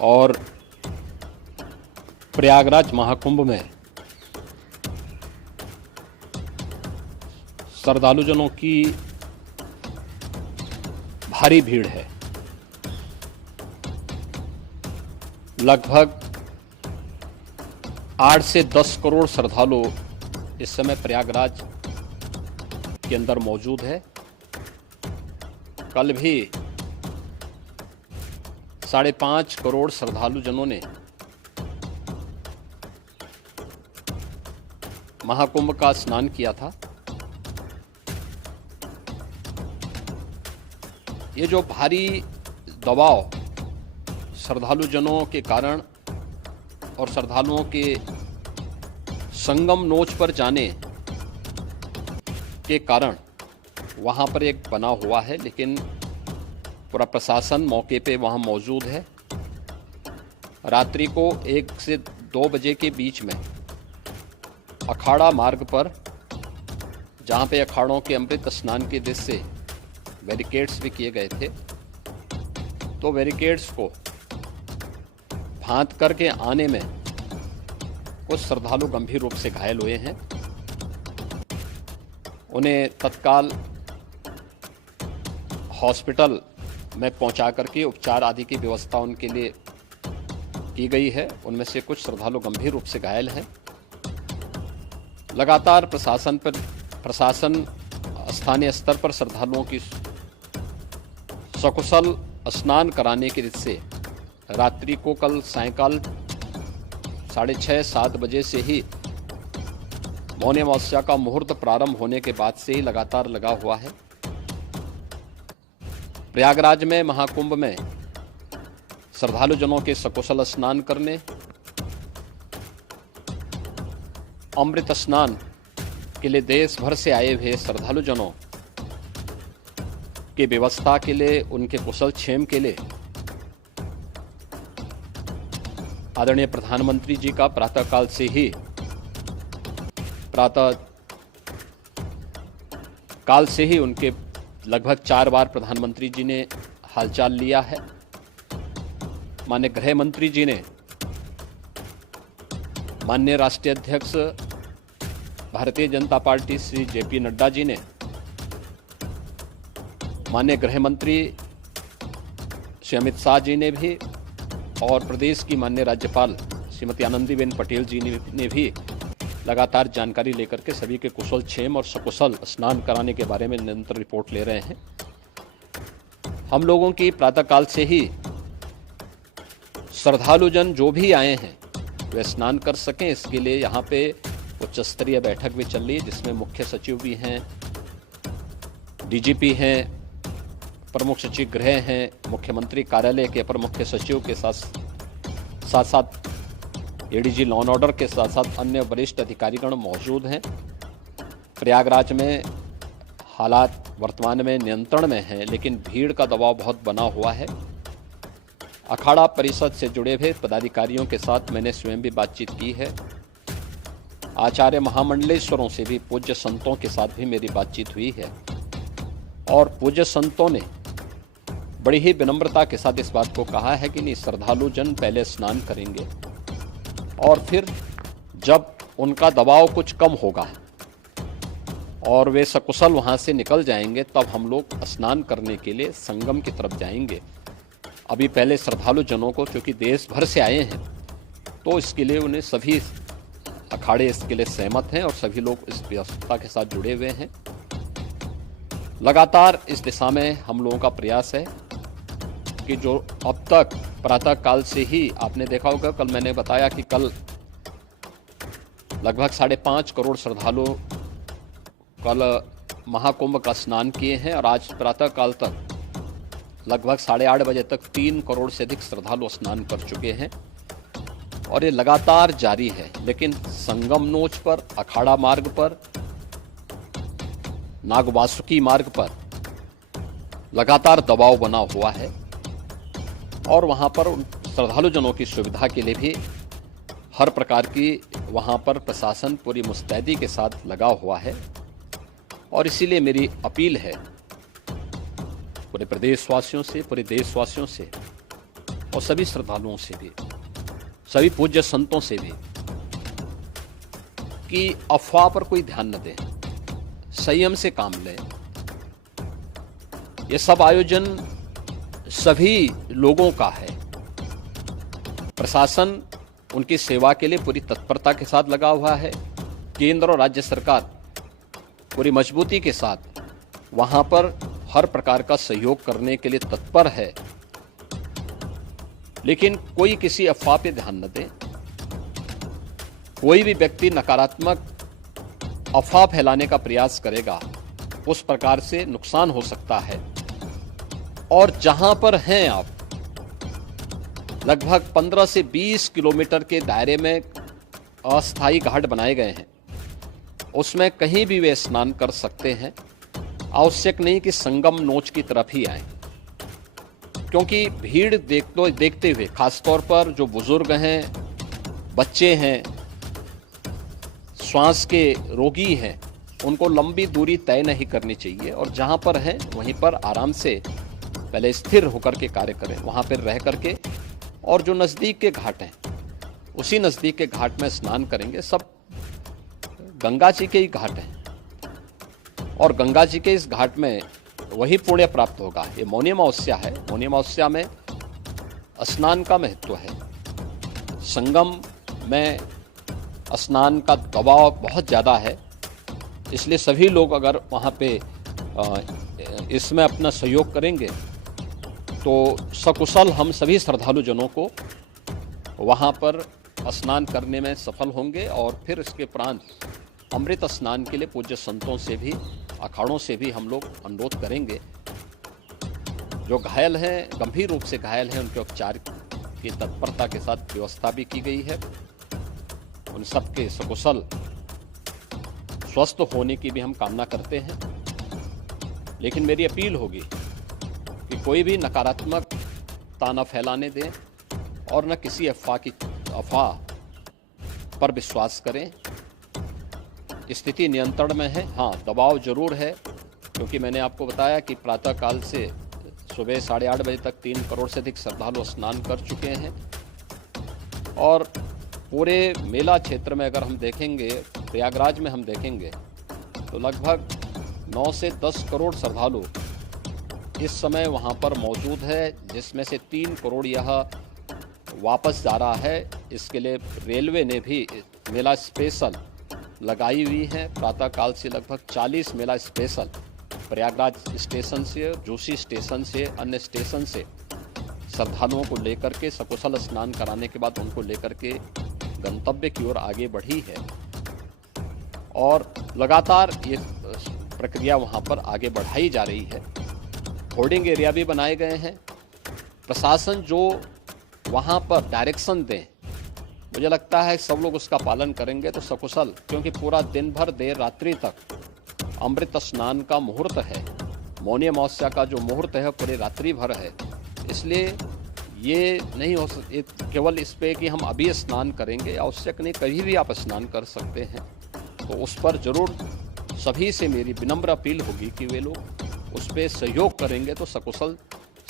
और प्रयागराज महाकुंभ में श्रद्धालुजनों की भारी भीड़ है। लगभग 8 से 10 करोड़ श्रद्धालु इस समय प्रयागराज के अंदर मौजूद है। कल भी 5.5 करोड़ श्रद्धालुजनों ने महाकुंभ का स्नान किया था। ये जो भारी दबाव श्रद्धालुजनों के कारण और श्रद्धालुओं के संगम नोच पर जाने के कारण वहाँ पर एक बना हुआ है, लेकिन पूरा प्रशासन मौके पे वहाँ मौजूद है। रात्रि को 1 से 2 बजे के बीच में अखाड़ा मार्ग पर, जहाँ पे अखाड़ों के अमृत स्नान के दृश्य से बैरिकेड्स भी किए गए थे, तो बैरिकेड्स को फांद करके आने में कुछ श्रद्धालु गंभीर रूप से घायल हुए हैं। उन्हें तत्काल हॉस्पिटल में पहुंचा करके उपचार आदि की व्यवस्था उनके लिए की गई है। उनमें से कुछ श्रद्धालु गंभीर रूप से घायल हैं। लगातार प्रशासन स्थानीय स्तर पर श्रद्धालुओं की सकुशल स्नान कराने के दृष्टि से रात्रि को कल सायंकाल 6:30-7 बजे से ही मौनी अमावस्या का मुहूर्त प्रारंभ होने के बाद से ही लगातार लगा हुआ है। प्रयागराज में महाकुंभ में श्रद्धालुजनों के सकुशल स्नान करने, अमृत स्नान के लिए देश भर से आए हुए श्रद्धालुजनों की व्यवस्था के लिए, उनके कुशल क्षेम के लिए आदरणीय प्रधानमंत्री जी का प्रातःकाल से ही उनके लगभग 4 बार प्रधानमंत्री जी ने हालचाल लिया है। माननीय गृह मंत्री जी ने, माननीय राष्ट्रीय अध्यक्ष भारतीय जनता पार्टी श्री JP नड्डा जी ने, माननीय गृह मंत्री श्री अमित शाह जी ने भी, और प्रदेश की माननीय राज्यपाल श्रीमती आनंदीबेन पटेल जी ने भी लगातार जानकारी लेकर के सभी के कुशल क्षेम और सकुशल स्नान कराने के बारे में निरंतर रिपोर्ट ले रहे हैं। हम लोगों की प्रातःकाल से ही श्रद्धालुजन जो भी आए हैं वे स्नान कर सकें, इसके लिए यहाँ पे उच्च स्तरीय बैठक भी चल रही है, जिसमें मुख्य सचिव भी हैं, DGP हैं, प्रमुख सचिव गृह हैं, मुख्यमंत्री कार्यालय के अपर मुख्य सचिव के साथ ADG लॉ एंड ऑर्डर के साथ साथ अन्य वरिष्ठ अधिकारीगण मौजूद हैं। प्रयागराज में हालात वर्तमान में नियंत्रण में हैं, लेकिन भीड़ का दबाव बहुत बना हुआ है। अखाड़ा परिषद से जुड़े हुए पदाधिकारियों के साथ मैंने स्वयं भी बातचीत की है। आचार्य महामंडलेश्वरों से भी, पूज्य संतों के साथ भी मेरी बातचीत हुई है, और पूज्य संतों ने बड़ी ही विनम्रता के साथ इस बात को कहा है कि नहीं, श्रद्धालु जन पहले स्नान करेंगे और फिर जब उनका दबाव कुछ कम होगा और वे सकुशल वहाँ से निकल जाएंगे, तब हम लोग स्नान करने के लिए संगम की तरफ जाएंगे। अभी पहले श्रद्धालु जनों को, क्योंकि देश भर से आए हैं, तो इसके लिए उन्हें सभी अखाड़े इसके लिए सहमत हैं और सभी लोग इस व्यवस्था के साथ जुड़े हुए हैं। लगातार इस दिशा में हम लोगों का प्रयास है कि जो अब तक प्रातःकाल से ही आपने देखा होगा, कल मैंने बताया कि कल लगभग 5.5 करोड़ श्रद्धालु कल महाकुंभ का स्नान किए हैं, और आज प्रातःकाल तक लगभग 8:30 बजे तक 3 करोड़ से अधिक श्रद्धालु स्नान कर चुके हैं, और ये लगातार जारी है। लेकिन संगम नोच पर, अखाड़ा मार्ग पर, नागवासुकी मार्ग पर लगातार दबाव बना हुआ है, और वहाँ पर श्रद्धालुजनों की सुविधा के लिए भी हर प्रकार की वहाँ पर प्रशासन पूरी मुस्तैदी के साथ लगा हुआ है। और इसीलिए मेरी अपील है पूरे प्रदेशवासियों से, पूरे देशवासियों से, और सभी श्रद्धालुओं से भी, सभी पूज्य संतों से भी कि अफवाह पर कोई ध्यान न दें, संयम से काम लें। ये सब आयोजन सभी लोगों का है। प्रशासन उनकी सेवा के लिए पूरी तत्परता के साथ लगा हुआ है। केंद्र और राज्य सरकार पूरी मजबूती के साथ वहां पर हर प्रकार का सहयोग करने के लिए तत्पर है। लेकिन कोई किसी अफवाह पे ध्यान न दे। कोई भी व्यक्ति नकारात्मक अफवाह फैलाने का प्रयास करेगा, उस प्रकार से नुकसान हो सकता है। और जहां पर हैं आप, लगभग 15 से 20 किलोमीटर के दायरे में अस्थायी घाट बनाए गए हैं। उसमें कहीं भी वे स्नान कर सकते हैं। आवश्यक नहीं कि संगम नोच की तरफ ही आए, क्योंकि भीड़ देखते हुए, खासतौर पर जो बुजुर्ग हैं, बच्चे हैं, श्वास के रोगी हैं, उनको लंबी दूरी तय नहीं करनी चाहिए। और जहां पर हैं वहीं पर आराम से पहले स्थिर होकर के कार्य करें, वहां पर रह करके। और जो नज़दीक के घाट हैं, उसी नज़दीक के घाट में स्नान करेंगे। सब गंगा जी के ही घाट हैं और गंगा जी के इस घाट में वही पुण्य प्राप्त होगा। ये मौनी अमावस्या है। मौनी अमावस्या में स्नान का महत्व है। संगम में स्नान का दबाव बहुत ज़्यादा है, इसलिए सभी लोग अगर वहाँ पे इसमें अपना सहयोग करेंगे तो सकुशल हम सभी श्रद्धालु जनों को वहाँ पर स्नान करने में सफल होंगे। और फिर इसके उपरांत अमृत स्नान के लिए पूज्य संतों से भी, अखाड़ों से भी हम लोग अनुरोध करेंगे। जो घायल हैं, गंभीर रूप से घायल हैं, उनके उपचार की तत्परता के साथ व्यवस्था भी की गई है। उन सबके सकुशल स्वस्थ होने की भी हम कामना करते हैं। लेकिन मेरी अपील होगी कि कोई भी नकारात्मकता न फैलाने दें और न किसी अफवाह पर विश्वास करें। स्थिति नियंत्रण में है। हाँ, दबाव जरूर है, क्योंकि मैंने आपको बताया कि प्रातःकाल से सुबह 8:30 बजे तक 3 करोड़ से अधिक श्रद्धालु स्नान कर चुके हैं। और पूरे मेला क्षेत्र में अगर हम देखेंगे, प्रयागराज में हम देखेंगे तो लगभग 9 से 10 करोड़ श्रद्धालु इस समय वहां पर मौजूद है, जिसमें से 3 करोड़ यह वापस जा रहा है। इसके लिए रेलवे ने भी मेला स्पेशल लगाई हुई है। प्रातःकाल से लगभग 40 मेला स्पेशल प्रयागराज स्टेशन से, जोशी स्टेशन से, अन्य स्टेशन से श्रद्धालुओं को लेकर के सकुशल स्नान कराने के बाद उनको लेकर के गंतव्य की ओर आगे बढ़ी है। और लगातार ये प्रक्रिया वहाँ पर आगे बढ़ाई जा रही है। होर्डिंग एरिया भी बनाए गए हैं। प्रशासन जो वहाँ पर डायरेक्शन दें, मुझे लगता है सब लोग उसका पालन करेंगे तो सकुशल, क्योंकि पूरा दिन भर देर रात्रि तक अमृत स्नान का मुहूर्त है। मौनी अमावस्या का जो मुहूर्त है पूरी रात्रि भर है। इसलिए ये नहीं हो केवल इस पे कि हम अभी स्नान करेंगे, आवश्यक नहीं, कभी भी आप स्नान कर सकते हैं। तो उस पर जरूर सभी से मेरी विनम्र अपील होगी कि वे लोग उस पर सहयोग करेंगे तो सकुशल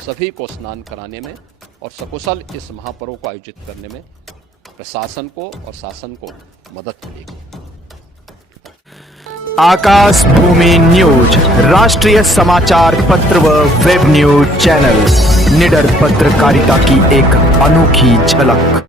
सभी को स्नान कराने में और सकुशल इस महापर्व को आयोजित करने में प्रशासन को और शासन को मदद मिलेगी। आकाश भूमि न्यूज, राष्ट्रीय समाचार पत्र व वेब न्यूज चैनल, निडर पत्रकारिता की एक अनोखी झलक।